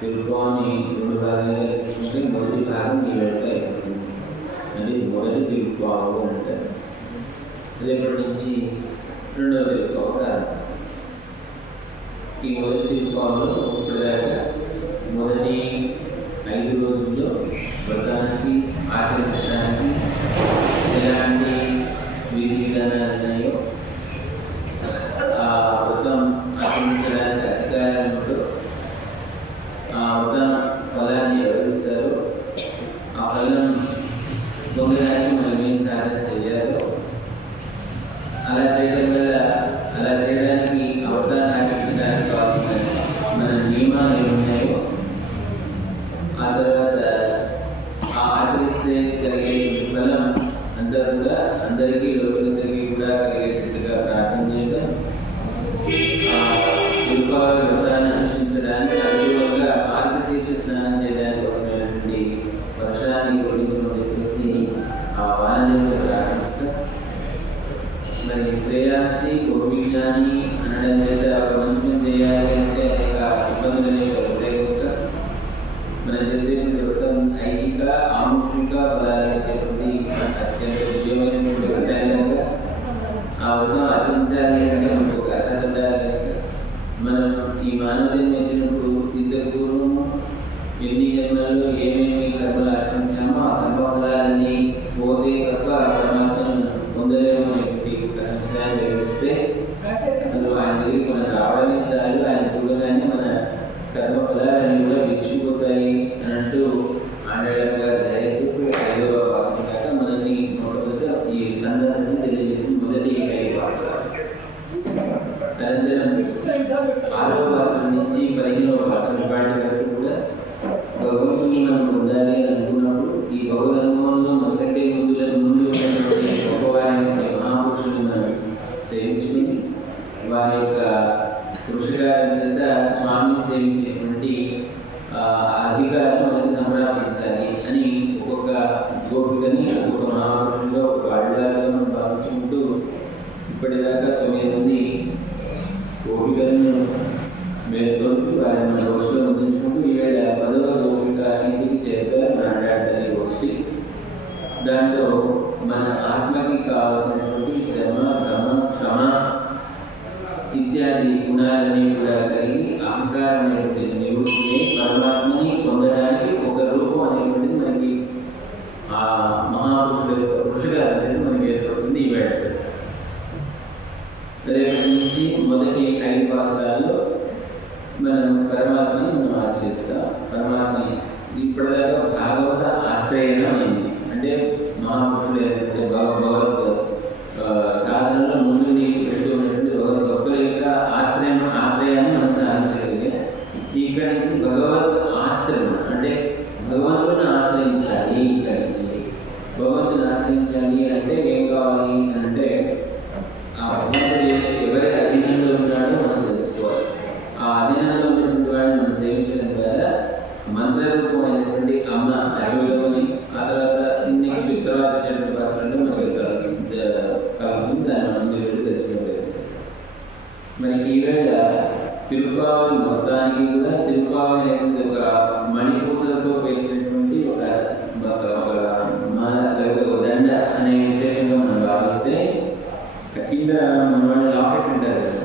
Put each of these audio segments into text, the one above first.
తిరుపాన్ని రెండు భాగాలుగా తీసుకుంటే మొదటి భాగం ఈ వెంట అయిపోతుంది. అది మొదటి తిరుపావు అంటారు. రేపటి నుంచి రెండవ తిరుపావు ప్రారంభం. ఈ మొదటి తిరుపావులో ఇప్పటిదాకా మొదటి 5 రోజుల్లో వ్రతానికి ఆచరించడానికి ఎలాంటి విధి విధానాలు ఉన్నాయో, ఆ వ్రతం ఆచరించడానికి అధికారంలో ఆ వ్రతం ఫలాన్ని ఎవరిస్తారో, ఆ ఫలం పొందడానికి మనం ఏం సాధన చేయాలో, అలా చేయడానికి ఆ వ్రతాన్ని ఆచరించడానికి కావాల్సిన మన నియమాలు ఏమున్నాయో, ఆ తర్వాత ఆ ఆచరిస్తే కలిగే ఫలం అంతా కూడా అందరికీ లోకందరికీ కూడా కలిగేటట్టుగా ప్రార్థన చేయడం, తిరుపావళి వ్రతాన్ని అనుష్ఠించడానికి అనుకూలంగా మార్గశీర్ష స్నానం చేయడానికి అవసరమైనటువంటి వర్షాన్ని కురిపించడం చెప్పేసి ఆ వానదేవుడు ప్రార్థిస్తారు. మరి శ్రేయాసి గోవిజ్ఞాని అనడం చేత ఒక మంచి పని చేయాలి అంటే అనేక ఇబ్బందులు ఉంటాయి. మనం చేసేటువంటి వ్రతం ఐహిక ఆముష్మిక ఫలాలు ఇచ్చేటువంటి అత్యంత దివ్యమైనటువంటి వ్రతంగా ఆ వ్రతం ఆచరించాలి అంటే మనకు ఒక అర్హత ఉండాలి. మనం ఈ మానవ జన్మ వచ్చినప్పుడు ఇంతకు పూర్వము ఎన్ని జన్మల్లో ఏమేమి కర్మలు ఆచరించామో ఆ కర్మఫలాన్ని పోతే తప్ప పరమాత్మను పొందలేము అనేటువంటి విషయాన్ని వివరిస్తే అసలు ఆయన దగ్గరికి మనం రావడమే చాలు, ఆయన చూడగానే మన కర్మఫలాలన్నీ కూడా విడిచిపోతాయి అన్నట్టు ఆండగా జయకు 5వ వాసం దాకా మనల్ని మొట్టమొదట ఈ సందర్భాన్ని తెలియజేసింది. మొదటి 5 వాసాలు. అనంతరం 6వ వాసం నుంచి 15వ వాసం వాటి వరకు కూడా భగవంతుని మనం పొందాలి అని అనుకున్నప్పుడు ఈ భగవద్ అనుభవంలో మనకంటే ముందు ఉన్నటువంటి గొప్పవారిని మహాపురుషులు మనం సేవించుకుని వారి యొక్క కృషికారం చేత స్వామిని సేవించేటువంటి అధికారం మనకి సంప్రాప్తించాలి అని ఒక్కొక్క గోపికని ఒక్కొక్క మహాపురుషులుగా ఒక ఆడవారిగా మనం భావించుకుంటూ ఇప్పటిదాకా 9 మంది గోపికలను మేల్కొంటూ వారిని మన గోష్ఠిలో ఉంచుకుంటూ ఈవేళ 10వ గోపిక ఇంటికి చేరుతారు మాట్లాడతారు గోష్ఠి. దాంట్లో మన ఆత్మకి కావాల్సినటువంటి శ్రమ ఇత్యాది గుణాలని కూడా కలిగి అహంకారం అనేటువంటి నివృత్తి పరమాత్మని పొందడానికి ఒక రూపం అనేటువంటిది మనకి ఆ మహాపురుషుల యొక్క కృషిగా అనేది మనకి ఏర్పడుతుంది. ఈ వేళ రేపటి నుంచి మొదటి 5 వాసాల్లో మనం పరమాత్మని మనం ఆశ్రయిస్తాం. పరమాత్మని ఇప్పటిదాకా భాగవత ఆశ్రయణం అయింది. అంటే మహాపురుషులు ఏంటంటే భగవత్ సాధనలో ముందుని పెడుతూ ఉన్నటువంటి భక్తుల యొక్క ఆశ్రయాన్ని మనం సాధించగలిగే. ఇక్కడి నుంచి భగవత్ ఆశ్రయం అంటే భగవంతుని ఆశ్రయించాలి. ఇక్కడి నుంచి భగవంతుని ఆశ్రయించాలి అంటే ఏం కావాలి అంటే ఆ భగవంతుడు ఎవరి అధీనంలో ఉన్నాడో మనం తెలుసుకోవాలి. ఆ అధీనంలో ఉన్నటువంటి వాడిని మనం సేవించడం ద్వారా మంత్రరూపమైనటువంటి అమ్మ అశోలోని ఆ తర్వాత నెక్స్ట్ తర్వాత చెట్టు పాత్రలో మనకి కలుగుతుంది. దాన్ని మనం మీరు తెచ్చుకోలేదు. మరి ఈవేళ తిరుపావళి మొత్తానికి కూడా తిరుపావళి అనేది ఒక మణిపూసలతో పేర్చినటువంటి ఒక దండ అనే విశేషంగా మనం భావిస్తే కింద మన లాకెట్ ఉంటారు కదా,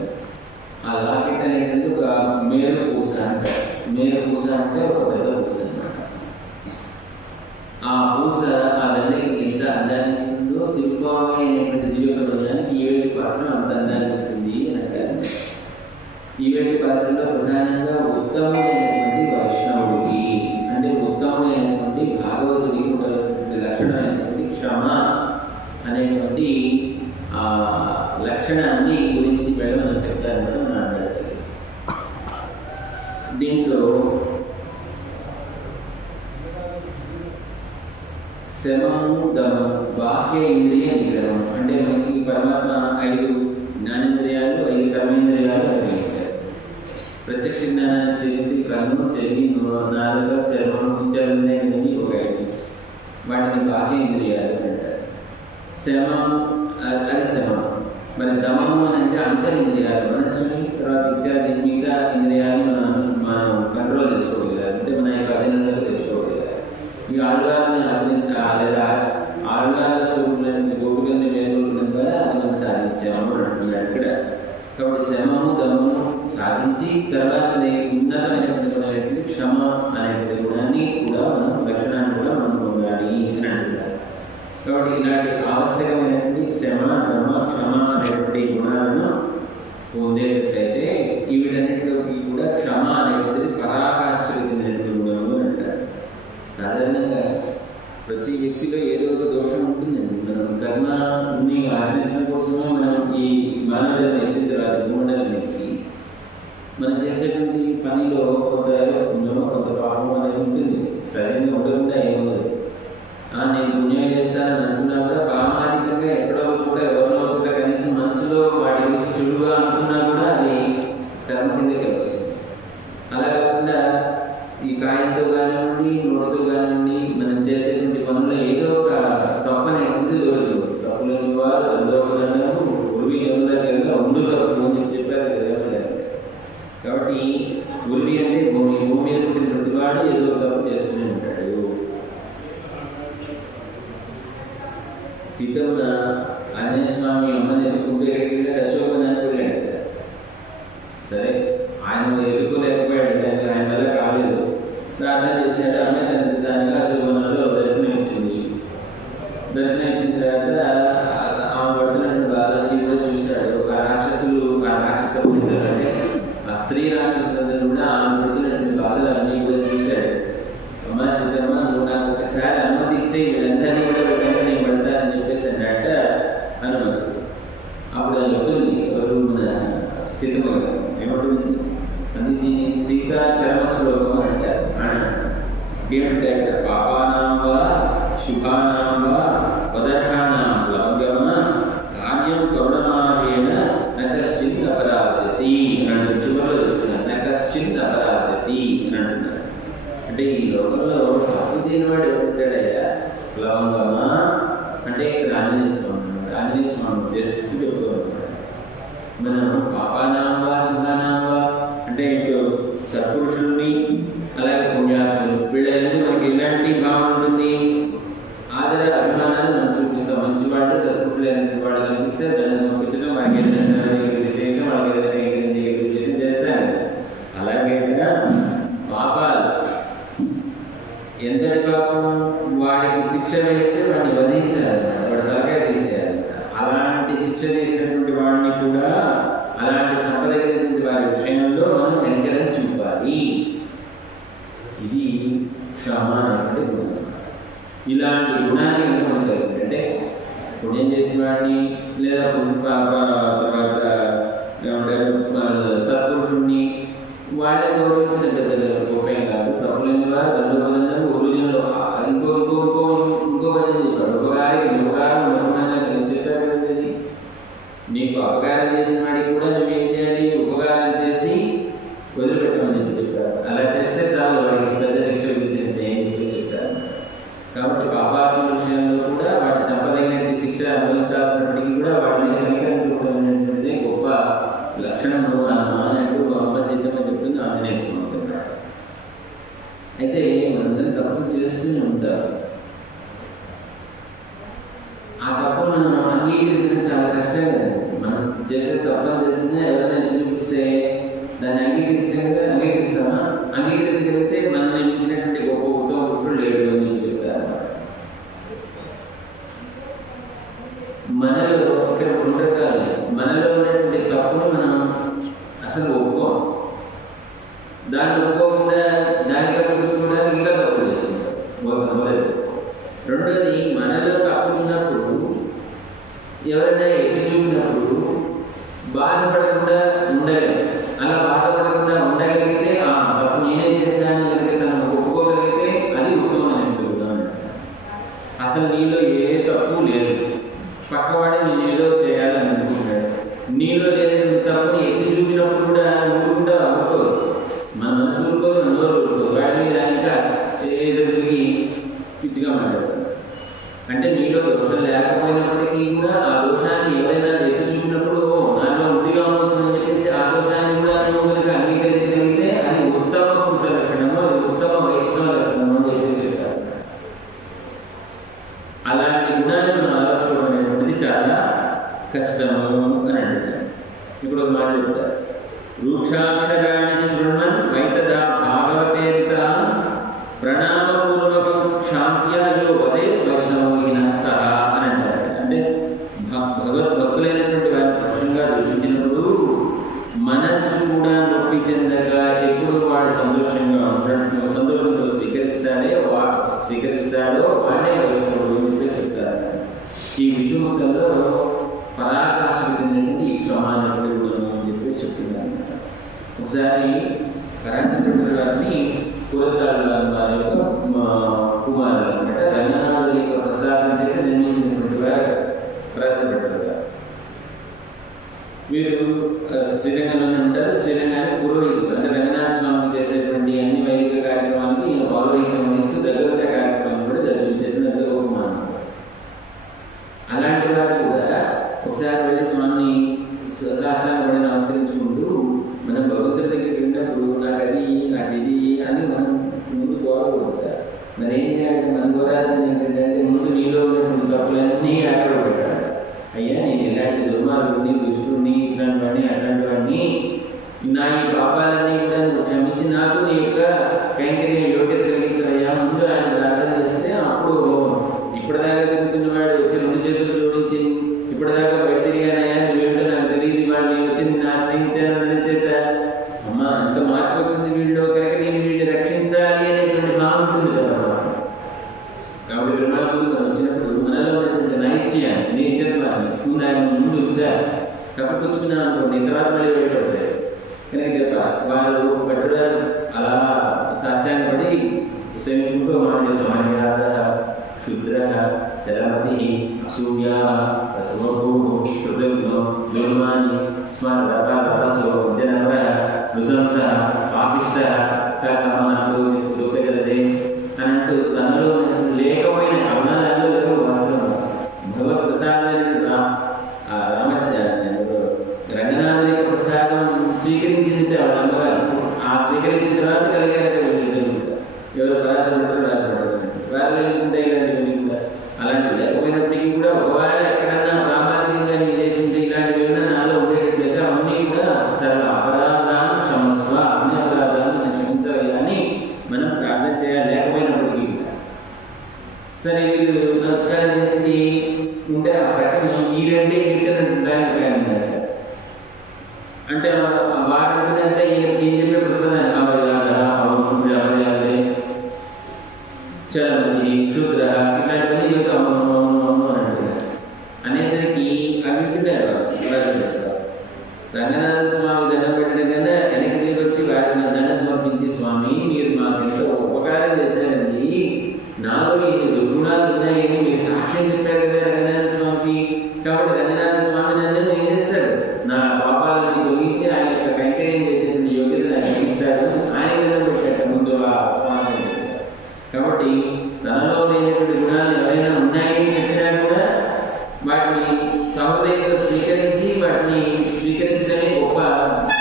ఆ లాకెట్ అనేది ఒక మేరు పూస అంటారు. మేరు పూస అంటే ఒక పెద్ద పూస అనమాట. ఆ పూస ఆ దండకి ఎంత అందాన్ని ఇస్తుందో తిరుపావళి అనేటువంటి దివ్య ప్రబంధానికి 7 పాసన అంత అందాన్ని ఇస్తుంది అని అంటారు. 7 పాసనలో ప్రధానంగా ఉత్తమమైనటువంటి వైష్ణవుడికి అంటే ఉత్తమమైనటువంటి భాగవతుడికి ఉండవలసినటువంటి లక్షణమైనటువంటి క్షమ అనేటువంటి లక్షణాన్ని గురించి మనం చెప్తారన్నమాట. మాట్లాడతారు దీంట్లో శమము దమము బాహ్య ఇంద్రియ నిగ్రహం అంటే మనకి పరమాత్మ 5 జ్ఞానేంద్రియాలు 5 కర్మేంద్రియాలు కలిగించారు. ప్రత్యక్ష జ్ఞానాన్ని చెంది కన్ను చెవి నాలుక చర్మం ఇచ్చారని ఒక 5 వాటిని బాహ్య ఇంద్రియాలు అంటారు. శమం అది శమం. మరి దమము అని అంటే అంతరింద్రియాలు మనస్సుని తర్వాత ఇత్యాది మిగతా ఇంద్రియాలు మనం తర్వాత ఉన్నతమైనటువంటి క్షమ అనేటువంటి గుణాన్ని కూడా మనం లక్షణాన్ని కూడా మనం పొందాలి అని అంటున్నారు. కాబట్టి ఇలాంటి ఆవశ్యకమైనటువంటి శ్రమ ధర్మ క్షమ అనేటువంటి గుణాలను పొందేటట్లయితే వీటన్నిటిలోకి కూడా క్షమ అనేటువంటిది పరాకాష్ఠకు చెందినటువంటి గుణము అంటారు. సాధారణంగా ప్రతి వ్యక్తిలో ఏదో ఒక దోషం ఉంటుందండి. మనం కర్మని ఆచరించడం కోసమే మనం ఈ మానవ జన్మ ఎత్తిన తర్వాత భూమండలానికి మనం చేసేటువంటి పనిలో కొంత పుణ్యమో కొంత పాపం అనేది ఉంటుంది. సరైన ఉండకుండా ఏముండదు. నేను పుణ్యం చేస్తానని అనుకున్నా కూడా ప్రామాణికంగా ఎక్కడో చోట ఎవరినో చోట కనీసం మనసులో వాటి గురించి చెడుగా అనుకున్నా కూడా అది కర్మ కిందకే వస్తుంది. అలా కాకుండా ఈ కాయంతో కానివ్వండి నోటితో కానివ్వండి మనం చేసేటువంటి పనుల్లో ఏదో ఒక తప్పు అనేది దొరుకుతుంది. తప్పు లేని వారు అందరూ ఉరివి ఎవరిగా ఉండు తప్పు అని చెప్పారు కదా. కాబట్టి ఉరివి అంటే భూమి మీద పుట్టిన ప్రతివాడు ఏదో తప్పు చేస్తూనే ఉంటాడు. సీతమ్మ ఆంజనేయ స్వామి అమ్మని ఎదుర్కొంటే ఎక్కడికి వెళ్ళాడు? అశోకవనానికి వెళ్ళాడు కదా. సరే ఆయన ఎదుర్కోలేకపోయాడు, ఆయన వల్ల కాలేదు. ప్రార్థన చేశాడు. అమ్మాయి దానిగా అశోకవనంలో దర్శనం ఇచ్చింది. దర్శనం ఇచ్చిన తర్వాత ఆమె పడుతున్నటువంటి బాధని కూడా చూశాడు. ఆ రాక్షస అంటే ఆ స్త్రీ రాక్షసులందరూ కూడా ఆమె పడుతున్నటువంటి బాధలు అన్నీ కూడా చూశాడు. అమ్మ సీతమ్మ నువ్వు నాకు ఒకసారి అనుమతిస్తే వీళ్ళందరినీ కూడా వెంటనే నేను పడతానని చెప్పేసి అన్నట్ట అనుమతి. అప్పుడు అది అవుతుంది. ఎవరు మన సీతమ్మ గారు ఏమంటుంది? అది దీన్ని సీతా చరమ శ్లోకం అంటారు. ఏమంటే పాపానాం వా శుభానాం వా వదర్హానాం లౌగమ కార్యం కరుణమార్గేణ నకశ్చిత్ అపరాధతి అని అంటారు. చివరిలో చెప్తున్నారు నకశ్చిత్ అపరాధతి అని అంటున్నారు. అంటే ఈ లోకంలో తప్పు చేయని వాడు ఉంటాడయ్యా. లవంగమ అంటే ఇక్కడ ఆంజనేయ స్వామి ఉద్దేశిస్తూ చెప్తూ ఉంటాడు. మనం పాపానాంబా శుభానాంబా అంటే ఇటు సత్పురుషుల్ని అలాగే పుణ్యాత్ములు వీళ్ళని మనకి ఎలాంటి భావన ఉంటుంది? ఆదర అభిమానాలు మనం చూపిస్తాం. మంచి వాళ్ళు సత్పురుషులు వాళ్ళు కనిపిస్తే దాన్ని సమర్పించడం, వారికి ఏదైనా చేయడం, వాళ్ళకి ఏదైనా చేయడం చేస్తాను. అలాగే పాపాలు ఎంతటి పాపం వాడికి శిక్ష వేస్తే వాడిని వధించాలి, వాడి తలకాయ తీసేయాలి. అలాంటి శిక్ష చేసినటువంటి వాడిని కూడా అలాంటి చంపదగినటువంటి వారి విషయంలో మనం వెంకరం చూపాలి. ఇది క్షమ అనేటువంటి గుణం. ఇలాంటి గుణాన్ని కనుక అంటే పుణ్యం చేసిన వాడిని లేదా తర్వాత ఏమంటారు సత్పురుషుణ్ణి వాళ్ళే గౌరవించిన పెద్దలు గొప్పేం కాదు. తప్పులేని వారు దండోపదండం ఒరిజినల్ ఇంకో పదం చెప్పాడు. ఉపకారం చెప్పాడు కదండి. నీకు అపకారం చేసిన వాడికి కూడా నువ్వేం చేయాలి? ఉపకారం చేసి వదిలిపెట్టమని చెప్పారు. అలా చేస్తే చాలు, వాడికి పెద్ద శిక్ష విధించింది అని చెప్పారు. కాబట్టి పాపాత్మ విషయంలో కూడా వాటి చంపదగినటువంటి శిక్ష అనుభవించాల్సినప్పటికీ కూడా వాటిని కనికరించుకోవాలనేటువంటిది గొప్ప లక్షణము అన్నట్టు అమ్మ సిద్ధమని చెప్తుంది ఆంజనేయ స్వామి. అయితే మనందరం తప్పులు చేస్తూనే ఉంటారు. ఆ తప్పులు మనం అంగీకరించడం చాలా కష్టం కదండి. మనం చేసే తప్పులు తెలిసినా ఎవరైనా చూపిస్తే దాన్ని అంగీకరిస్తామా? అంగీకరించగలిగితే మనం నిర్మించినటువంటి గొప్ప ఉత్తమ పురుషుడు లేడు అని చెప్తారు. మనలో ఇక్కడ ఉండటాలి. మనలో ఉన్నటువంటి తప్పును మనం అసలు ఒప్పుకోం. దాన్ని ఒప్పుకోకుండా దాన్ని కప్పించుకోవడానికి ఇంకా తప్పులు చేస్తుంటాం. మొదటి. రెండోది, మనలో తప్పు ఉన్నప్పుడు ఎవరైనా ఎత్తి చూపినప్పుడు బాధపడకుండా ఉండగలి. అలా బాధపడకుండా ఉండగలిగితే తప్పు నేనే చేశాను కనుక తను ఒప్పుకోగలిగితే అది ఉత్తమమైనటువంటి ఉదాహరణ. అసలు నీలో ఏ తప్పు లేదు, పక్కవాడే నేను ఏదో చేయాలని అనుకుంటాడు. నీలో లేనటువంటి తప్పుని ఎత్తి చూపినప్పుడు కూడా నువ్వు కూడా అనుకోదు. మన మనసు ఊరుకోదు, నోరు ఊరుకోదు. వాడి మీద ఇంకా ఏదో తిరిగి పిచ్చిగా మాట్లాడతాడు. అంటే నీలో దోషం లేకపోయినప్పటికీ కూడా ఆ దోషాన్ని ఎవరైనా ఎత్తి చూపినప్పుడు నాలో వృద్ధిగా ఉంటుందని చెప్పేసి ఆ దోషాన్ని కూడా నువ్వు కనుక అంగీకరించగలిగితే అది ఉత్తమ పురుష లక్షణము, అది ఉత్తమ వైష్ణవ లక్షణము అని చెప్పి చెప్తారు. అలాంటి గుణాన్ని మనం ఆలోచించడం అనేటువంటిది చాలా కష్టము అని అంటారు. ఇప్పుడు ఒక మాట చెప్తారు. రూక్షాక్షరాన్ని సంతోషంతో స్వీకరిస్తాడో వాడే వైష్ణవుడు అని చెప్పేసి చెప్తారు. ఈ విష్ణుముఖంలో పరాకాష్ఠకు చెందినటువంటి ఈ క్షమానకుడు అని చెప్పేసి చెప్తున్నారు అనమాట. ఒకసారి పరాశరుడు గారిని పూరతాడు వారి యొక్క కుమారుడు అనమాట. రంగనాథుడి యొక్క ప్రసాదం చేత నిర్మించినటువంటి వారు పరాశరుడు గారు. వీరు శ్రీరంగంలోనే ఉంటారు. శ్రీరంగానికి పురోహితుడు, అంటే రంగనాథ స్వామి చేసేటువంటి అన్ని వైదిక కార్యక్రమాలకి ఈయన పౌరోహిత్యం వహిస్తూ దగ్గరుండే కార్యక్రమాలు కూడా జరిపించేది దగ్గర. అలాంటి వారు కూడా ఒకసారి వెళ్ళి స్వామిని శాస్త్రాన్ని నమస్కరించుకుంటూ మనం భగవంతుడి దగ్గరికి వెళ్ళినప్పుడు నాకు అది అని మనం ముందు కోరకూడదు. మరి ఏం చేయాలి? మనం కోరాల్సింది ఏంటంటే ముందు నీలో ఉన్నటువంటి తప్పులన్నీ అక్కడ పెట్టాడు. అయ్యా నేను ఇలాంటి దుర్మార్గుడిని, దుష్టుడిని, ఇట్లాంటి వాడిని, అట్లాంటి వాడిని, నా ఈ పాపాలన్నీ కూడా నువ్వు క్షమించి నాకు నీ యొక్క కైంకర్య యోగ్యత కలిగించాలయ్యా. ముందు ఆయన ప్రార్థన చేస్తే అప్పుడు ఇప్పటిదాకా తిరుగుతున్నవాడు వచ్చి 2 చేతులు జోడించి ఇప్పటిదాకా బయట తిరిగానయ్యా, నువ్వేంటో నాకు తెలియదు, వాడిని వచ్చింది ఆశ్రయించాను చేత అమ్మ ఎంత మార్పు వచ్చింది వీళ్ళు, కనుక నేను వీడిని రక్షించాలి అనేటువంటి భావం ఉంటుంది కదా. కాబట్టి విమానాలు వచ్చినప్పుడు మనలో ఉన్నటువంటి నైత్యాన్ని నేచర్వాన్ని ముందు ఆయన ముందు ఉంచాలి. కప్పుకొచ్చుకున్నాను అనుకోండి, తర్వాత మళ్ళీ వెళ్ళిపోతాయి. కనుక చెప్పాలి వాళ్ళు పట్టుడాలు అలా సాష్టాంగ పడి సేవించుకుంటూ మనం చేస్తాం. శుద్ర చరమతి అసూయ రసమభూ కృతజ్ఞో దుర్మాని స్మరసో జనవర నృశంస పాపిష్ట దొరకగలదే అని అంటూ తనలో లేకపోయిన అభిమానాలు లేవు. వాస్తవం భగవత్ ప్రసాదం రంగనాథుని యొక్క ప్రసాదం స్వీకరించింది అమ్మగారు. ఆ స్వీకరించిన తర్వాత కలిగారు ఎవరు రాజపడ్డారు వారు లేకుంటే ఇలాంటివి కూడా అలాంటివి లేకపోయినప్పటికీ కూడా ఒకవేళ ఎక్కడన్నా ప్రామాణికంగా నిర్దేశించి ఇలాంటివి ఏమైనా నాలో ఉండేటట్లయితే అవన్నీ కూడా సర్వ అపరాధాలను క్షమస్వ, అన్ని అపరాధాలను నేను క్షమించాలి అని మనం ప్రార్థన చేయాలి. లేకపోయినప్పటికీ కూడా సరే వీళ్ళు నమస్కారం చేసి ఉంటే ఆ ప్రకటన ఈ రెండే కీర్తన అంటే వాటింటే ఏం చెప్పే ప్రతిపదాన్ని అవయాలే చలమతి క్షుద్ర ఇట్లాంటివన్నీ చెబుతా అవును అని అంటున్నారు. అనేసరికి అవి వింటున్నారు. రంగనాథ స్వామి దండం పెట్టడం కన్నా వెనక్కి తిరిగి వచ్చి వారిని దండం సమర్పించి, స్వామి మీరు మాకు ఎంతో ఉపకారం చేశారండి, నాలో ఈ దుర్గుణాలు ఉన్నాయని మీరు సాక్ష్యం చెప్పారు కదా రంగనాథ స్వామికి. కాబట్టి రంగనాథ స్వామి నన్ను ఏం చేస్తాడు? నా పాపాలను తొలగించి ఆయన యొక్క కైంకర్యం చేసేటువంటి యోగ్యత నాకు ఇస్తాడు. ఆయన దండం పెట్టాడు ముందు ఆ స్వామి. కాబట్టి తనలో లేనటువంటి గుణాలు ఎవరైనా ఉన్నాయని చెప్పినా కూడా వాటిని సహృదయంతో స్వీకరించి వాటిని స్వీకరించడమే గొప్ప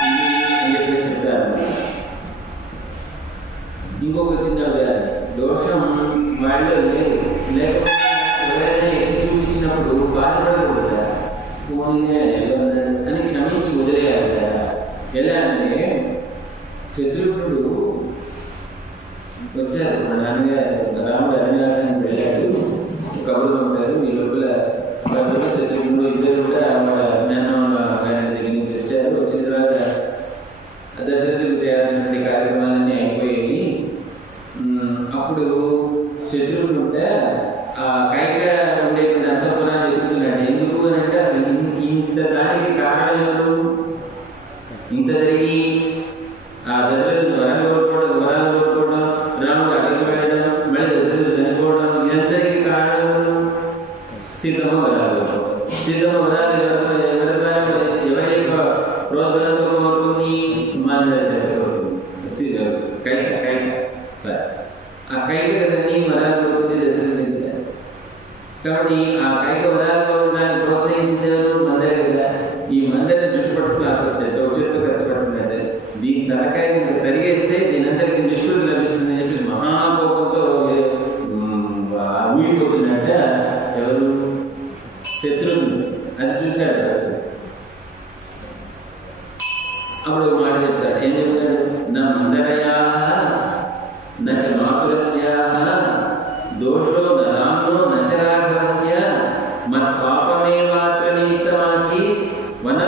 అని చెప్పి చెప్తారు. ఇంకొక చిన్న దోషం వాళ్ళు లేకపోతే ఎవరైనా ఎత్తి చూపించినప్పుడు బాధపడకూడదు అని క్షమించి వదిలేయాలి. ఎలా అంటే శత్రుఘ్నుడు వచ్చారు, మా నాన్నగారు రాముడు అరణ్యవాసానికి వెళ్ళాడు, కబుర్లు ఉంటారు. ఈ లోపల భద్రుడు శత్రుఘ్నుడు ఇద్దరు కూడా జ్ఞానం ఆయన దగ్గర నుంచి వచ్చారు. వచ్చిన తర్వాత దశరథుడు చేయాల్సినటువంటి కార్యక్రమాలన్నీ అయిపోయాయి. అప్పుడు శత్రుఘ్నుడు ఉంటే ఆ కైక ఉండేటువంటి అంతఃపురాన్ని ఎదుగుతున్నాడు. ఎందుకు అని అంటే అసలు ఇంత దానికి కారణం ఎవరు? ఇంత జరిగి ఆ దశరథుడు వరాలు కోరుకోవడం రాముడు అడిగి వెళ్ళడం, మళ్ళీ దశరథుడు చనిపోవడం, ఇదంతరికి కారణం సీతమ్మ వరాలు. సీతమ్మ వరాలు ఎవరి యొక్క ప్రోత్సాహంతో కోరుకుంది? కైక సరే ఆ కైక కదండి వరాలు కోరుకుంది దశరథుడు. కాబట్టి ఆ కైక వరాలు కోరడానికి ప్రోత్సహించేవారు మందరే కదా. ఈ మందరిని చుట్టుపట్టుకుని చెట్టు కట్టపడుతున్నట్టు దీని తలకాయ తరిగేస్తే దీని అందరికీ నిష్ఠుడు లభిస్తుంది అని చెప్పి మహాకోపంతో ఊడిపోతున్నట్ట ఎవరు? శత్రుఘ్నుడు. అది చూశాడు. అప్పుడు మాట చెప్తాడు. ఏం చెప్తాడు? నా మందరయా నచ మాతురస్యా దోషో రామో నచ రాఘవస్య మత్ పాపమేవాత్ర నిమిత్తమాసి వన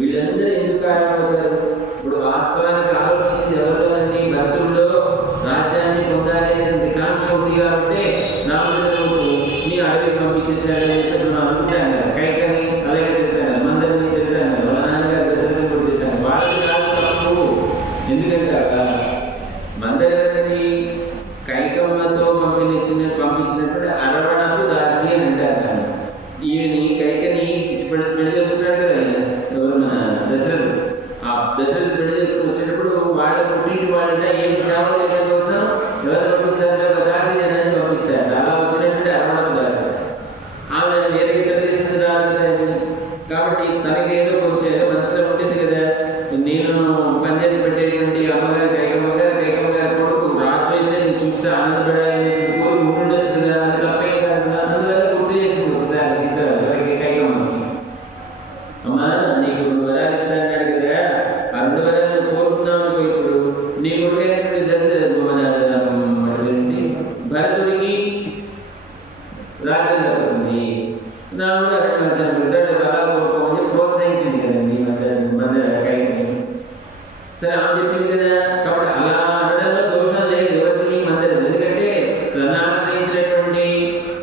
వీళ్ళందరూ ఎందుకు కారణమవుతారు? ఇప్పుడు వాస్తవానికి ఆలోచించింది ఎవరిలోనండి? భక్తుల్లో రాజ్యాన్ని పొందాలి అనే కాంక్ష ఉంది కాబట్టి రామచంద్రుడు నీ అడవికి పంపించేశాడని చెప్పేసి మనం అనుకుంటాం కదా. కైకని అలాగే చెప్తాను, మందరిని చెప్తాను, వాళ్ళ నాన్నగారు దశరథుని కూడా చెప్తాను. వాళ్ళకి కాదు తప్పు. ఎందుకంటే మందరి కైకమ్మతో పంపించినటువంటి అరవణకు దాసి అని అంటారు. కానీ ఈయని కైకని పెళ్లి చేసుకుంటాడు కదా ఎవరు, మన దశరథుడు. ఆ దశరథుడు పెళ్లి చేసుకుని వచ్చేటప్పుడు వాళ్ళ పుట్టింటి వాళ్ళంటే ఏం సేవ చేయడం కోసం ఎవరు పంపిస్తారు? ఒక దాసి జనాన్ని పంపిస్తారు. అలా వచ్చినటువంటి అరవణకు దాసి. ఆమె వేరే ఇతర దేశం రాదు కదా. కాబట్టి తనకి ఏదో కొంచెం ఏదో మనసులో ఉంటుంది కదా, నేను పనిచేసి పెట్టేటువంటి అమ్మగారు కైకమ్మ గారు కొడుకు రాజు అయితే నేను చూస్తే ఆనందపడాలి కోరిక ఉండొచ్చు కదా. అది తప్పే కాదు. అందువల్ల గుర్తు చేసింది ఒకసారి సీత కైకమ్మకి, అమ్మా నీకు 2 వరాలు ఇస్తానన్నాడు కదా, ఆ 2 వరాలు కోరుకున్నావు. ఇప్పుడు నీ కొడుకైనటువంటి భరతుడికి రాజ్యం దక్కుతుంది, రాముడు అరణ్యవాసానికి అలా కోరుకోమని ప్రోత్సహించింది కదండి మన కైకని. సరే ఆమె చెప్పింది కదా, కాబట్టి అలా అనడంలో దోషం లేదు ఎవరికి, మందరి. ఎందుకంటే తను ఆశ్రయించినటువంటి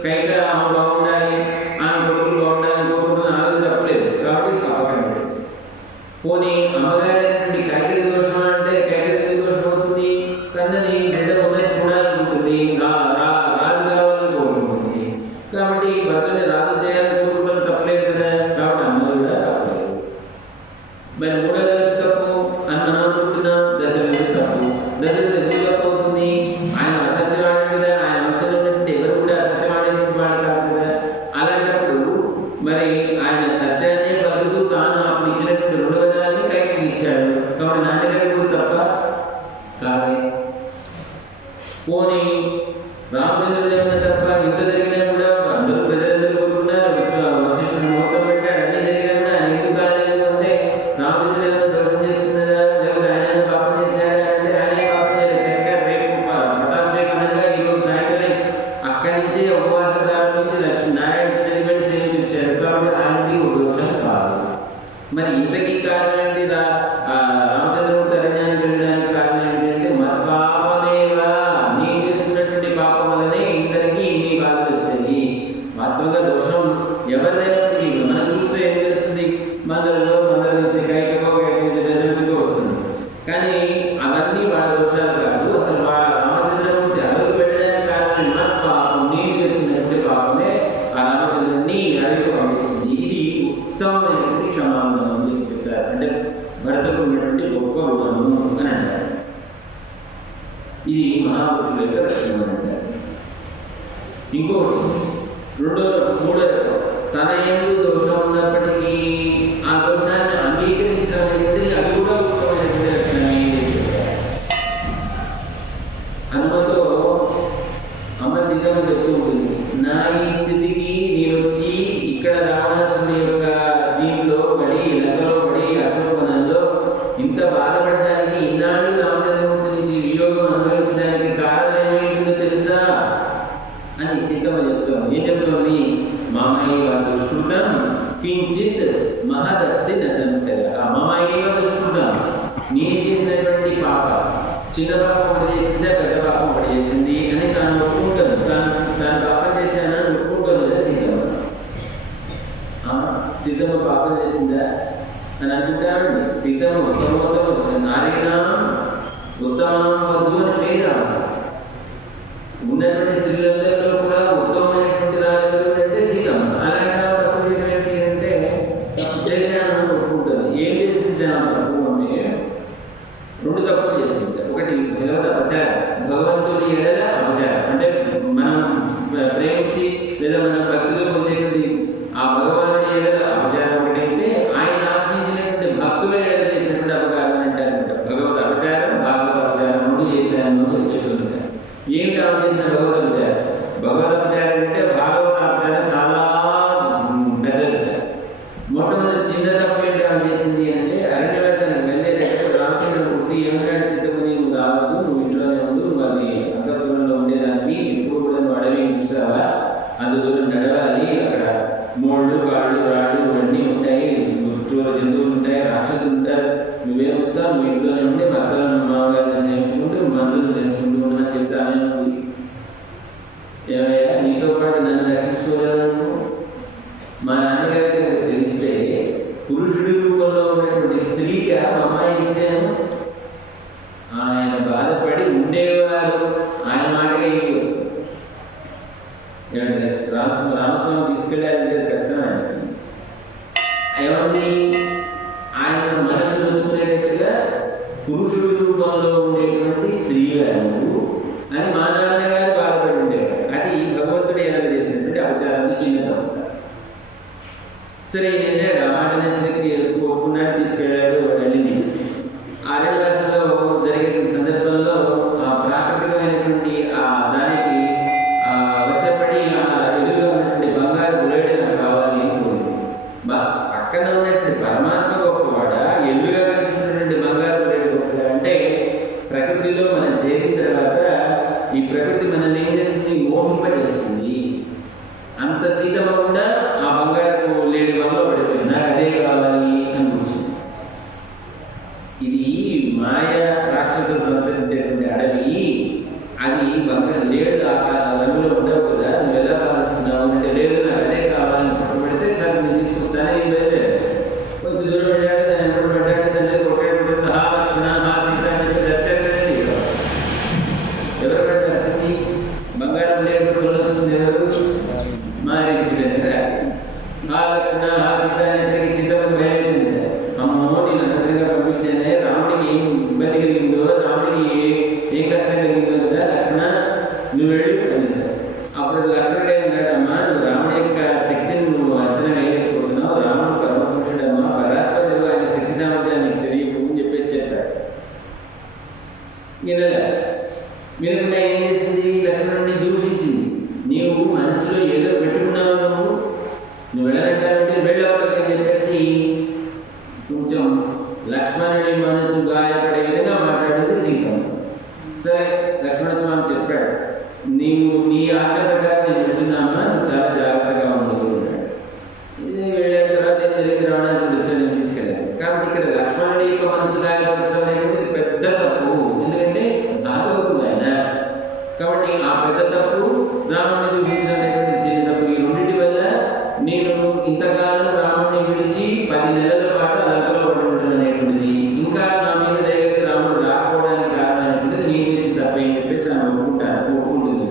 కైక ఆమె బాగుండాలి, ఆమె కొడుకులు బాగుండాలని కోరుకుంటున్న ఆమె తప్పలేదు. కాబట్టి పక్కన పెట్టేసి పోనీ అమ్మగారైనటువంటి కైకరి దోషం అంటే కైకరి దోషం అవుతుంది. కన్నని బిడ్డ ఉన్నది చూడాలనుకుంటుంది, రాజు కావాలని కోరుకుంటుంది. కాబట్టి భర్తని రాజు చేయాలని కోరుకుంటాను, తప్పలేదు కదా. కాబట్టి అమ్మలు కూడా తప్పలేదు. మరి మూడోది తప్పు అని మనం అనుకుంటున్నాం, దశరథుడు తప్పు. దశరథుడు ఎందుకు తప్పు అవుతుంది? ఆయన అసత్యవాడు కదా, ఆయన అంశంలో ఉన్నటువంటి ఎవరు కూడా అసత్యవాడేటువంటి వాడు కాదు కదా. అలాంటప్పుడు మరి ఆయన సత్యాన్నే పలుకుతూ తాను అప్పుడు ఇచ్చినటువంటి 2 వరాలని కైకి ఇచ్చాడు. కాబట్టి నాన్నగారు కూడా తప్ప కాదే. పోనీ రామచంద్రుడు ఏమైనా తప్ప? ఇంత జరిగినా కూడా అందరూ ప్రజలందరూ కోరుకున్నారు, వశిష్ఠుడు ముహూర్తం పెట్టాడు, అన్ని జరిగినా కూడా ఆయన ఎందుకు కాలేదు అంటే రామచంద్రుడు ఏమైనా దోషం చేస్తున్నదా, లేకపోతే ఆయన పాపం చేశాడా అంటే ఆయన పాపం చేయలేదు. చక్కగా రేపు పటాభిషేకంగా ఈరోజు సాయంత్రం అక్కడి నుంచే ఉపవాసం ప్రారంభించి నారాయణ సన్నిధి పెట్టి సేవించి వచ్చాడు. కాబట్టి ఆయనకి ఒక దోషం కాదు. మరి ఇంతకీ కారణం ఏంటి? రామచంద్రుడు అరణ్యానికి వెళ్ళడానికి కారణం ఏంటంటే మత్పాపమేవా, నేను చేసుకున్నటువంటి పాపం వల్లనే ఇందరికీ ఇన్ని బాధలు వచ్చాయి. వాస్తవంగా దోషం ఎవరిదైనప్పటికీ మనం చూస్తే ఏం తెలుస్తుంది? మందరిలో నుంచి కైకో దశరథుడితో వస్తుంది. కానీ అవన్నీ వాళ్ళ దోషాలు కాదు. అసలు రామచంద్రమూర్తి అడవికి వెళ్ళడానికి కారణం మత్పాపం, నేను చేసుకున్నటువంటి పాపమే ఆ రామచంద్రుడిని అడవికి పంపించింది. ఇది ఉత్తమమైనటువంటి క్షమాపణ అని చెప్తారు. అంటే భరతుడు ఉన్నటువంటి గొప్ప గుణము అని అంటారు. ఇది మహాపురుషుల యొక్క లక్షణం అని అంటారు. ఇంకొకటి మూడో తన యందు దోషం ఉన్నప్పటికీ ఆ దోషాన్ని అంగీకరించడం అనేది అది కూడా ఉత్తమమైనటువంటి లక్షణమే. హనుమతో అమ్మ సీతమ్మ చెప్తూ ఉంటుంది, నా ఈ స్థితికి నేను వచ్చి ఇక్కడ రావణాసురుడి యొక్క దీంట్లో పడి లంకలో పడి అశోకవనంలో ఇంత బాధపడడానికి ఇన్నాళ్ళు రామచంద్రమూర్తి నుంచి వియోగం అనుభవించడానికి కారణం ఏమైందో తెలుసా అని సీతమ్మ చెప్తాను. ఏం చెప్తోంది? మామయ్య దుష్కృతం కించిత్ మహదస్తి న సంశయ. మామయ్య దుష్కృతం, నేను చేసినటువంటి పాప చిన్న పాపం ఒకటి చేసిందా పెద్ద పాపం ఒకటి చేసింది అని తాను ఒప్పుకుంటాను. తాను పాపం చేశానని ఒప్పుకుంటాను కదా సీతమ్మ. సీతమ్మ పాపం చేసిందా అని అనుకుంటామండి. సీతమ్మ ఉత్తమోత్తమ నారీనా ఉత్తమ వధు అని పేరు. ఉన్నటువంటి స్త్రీలందరిలో కూడా ఉత్తమమైనటువంటి రాజులు అంటే సీతమ్మ. అలాంటి తప్పు చేయడం అంటే తప్పు చేశాను ఒప్పుకుంటుంది. ఏం చేసింది తప్పు అంటే 2 తప్పులు చేసింది. ఒకటి భగవద్ అపచారం, భగవంతుడి ఎడల అపచారం. అంటే మనం ప్రేమించి లేదా మన భక్తిలో పొందేటువంటి ఆ భగవానుడి ఎడల అపచారం ఒకటైతే, ఆయన ఆశ్రయించినటువంటి భక్తుల ఎడల చేసినటువంటి అపకారం అంటారు. భగవద్ అపచారం, భాగవత అపచారం 2 చేశాను అని చెప్తుంటారు. ఏమిటి ఆమె చేసిన భగవద్ అపచారం? భగవద్ అపచారం అంటే భాగవత అపచారం చాలా పెద్దది. మొట్టమొదటి చిన్న తప్పు ఏంటి ఆమె చేసింది అంటే, అరణ్యవాసానికి వెళ్ళేటప్పుడు రామచంద్రమూర్తి ఏమన్నాడు? సీతమ్మ, నువ్వు రావద్దు, నువ్వు ఇంట్లోనే ఉండు, వాళ్ళని అంతఃపురంలో రాక్షసులు ఉంటారు, నువ్వేం వస్తావు, నువ్వు ఇంట్లోనే ఉండి భర్తలను మామగారిని సేవించుకుంటూ మందులు సేవించుకుంటూ ఉన్న చెప్తానే ఉంది. ఏమయ్యా నీతో పాటు నన్ను రక్షించుకోలేను? మా నాన్నగారికి తెలిస్తే పురుషుడి రూపంలో ఉన్నటువంటి స్త్రీకి మా అమ్మాయిని ఇచ్చాను, ఆయన బాధపడి ఉండేవారు, ఆయన మాటగా రామస్వామి తీసుకెళ్ళాలంటే కష్టం. ఆయనకి ఏమండి ఆయన మనసు నొచ్చుకునేటట్టుగా పురుషుడి రూపంలో ఉండేటువంటి స్త్రీగారు అని మా నాన్నగారు బాధపడి ఉండేవారు. అది భగవంతుడు ఎలా చేసినటువంటి అవచారాన్ని చిన్నతనం. సరే ఏంటంటే ఆ మాటనే స్త్రీకి ఒప్పుకున్నాడు, తీసుకెళ్ళాడు, వెళ్ళింది. అరణ్యవాసంలో జరిగే సందర్భంలో ప్రాకృతికమైనటువంటి దానికి వశపడి ఎదురుగా ఉన్నటువంటి బంగారు బులేడు నాకు కావాలి అని కోరింది. పక్కన ఉన్నటువంటి పరమాత్మ గొప్పవాడ, ఎదురుగా కనిపిస్తున్నటువంటి బంగారు బులేడు గొప్పవాడ అంటే ప్రకృతిలో మనం చేరిన తర్వాత ఈ ప్రకృతి మనల్ని ఏం చేస్తుంది, మోహింపజేస్తుంది. అంత సీతమ్మకుండా ఆ బంగారు లేడి వల్ల పడిపోయింది, నాకు అదే కావాలి అని కూర్చుంది. ఇది మాయ రాక్షసులు సంచరించేటువంటి అడవి, అది బంగారు లేడు రంగులో ఉండవు కదా, నువ్వు ఎలా కావాల్స్తున్నావు అంటే లేదు నాకు అదే కావాలని పట్టుబడితే సార్ నేను తీసుకొస్తానే ఏం లేదు. కొంచెం దూరం వెళ్ళాడు, దాన్ని ఎప్పుడు పడ్డాడు, దాన్ని ఒకటి ఎవరు పడ్డారు వచ్చింది బంగారం లేడు వచ్చింది ఎవరు? మారించుడు సీతమ్మకు భయసింది. అమ్మో నేను అనవసరంగా పంపించానే, రాముడికి ఏం ఇబ్బంది కలిగిందో, రాముడికి ఏం కష్టం కలిగిందో కదా, లక్ష్మణ నువ్వు వెళ్ళి పడింది. అప్పుడు లక్ష్మణుడే ఉన్నాడమ్మా, నువ్వు రాముడి యొక్క శక్తిని నువ్వు అంచనా వేయలేకపోతున్నావు, రాముడు పరమపురుషుడమ్మా, పరాత్పరుడు, ఆయన శక్తి సామర్థ్యాన్ని నీకు తెలియదు అని చెప్పేసి చెప్పాడు. మీరకుండా ఏం చేసింది, లక్ష్మణుడిని దూషించింది. నీవు మనసులో ఏదో పెట్టుకున్నావు, నువ్వు వెళ్ళాలంటే వెళ్ళవద్దని చెప్పేసి కొంచెం లక్ష్మణుడి మనసు గాయపడే విధంగా మాట్లాడింది సీతమ్మ. సరే లక్ష్మణస్వామి చెప్పాడు, నీవు నీ ఆజ్ఞ ప్రకారం నేను వెళ్తున్నామా, నువ్వు చాలా జాగ్రత్తగా ఉండదు అన్నాడు. వెళ్ళిన తర్వాత ఏం జరిగింది, రావణాసురుడు వచ్చాడు, తీసుకెళ్ళాడు. కాబట్టి ఇక్కడ లక్ష్మణుడి యొక్క మనసు గాయపరచడం అనేటువంటి పెద్ద తప్పు, ఎందుకంటే భాగవతుడు ఆయన. కాబట్టి ఆ పెద్ద తప్పు, రాముడిని దూషించినటువంటి చిన్న తప్పు, ఈ రెండింటి వల్ల నేను ఇంతకాలం రాముడిని విడిచి 10 నెలల పాటు అలంకలో పడి ఉండడం అనేటువంటిది, ఇంకా నా మీద దగ్గరికి రాముడు రాకపోవడానికి కారణం అనేటువంటిది నేను చేసిన తప్పే అని చెప్పేసి ఆమె ఒప్పుకుంటుంది.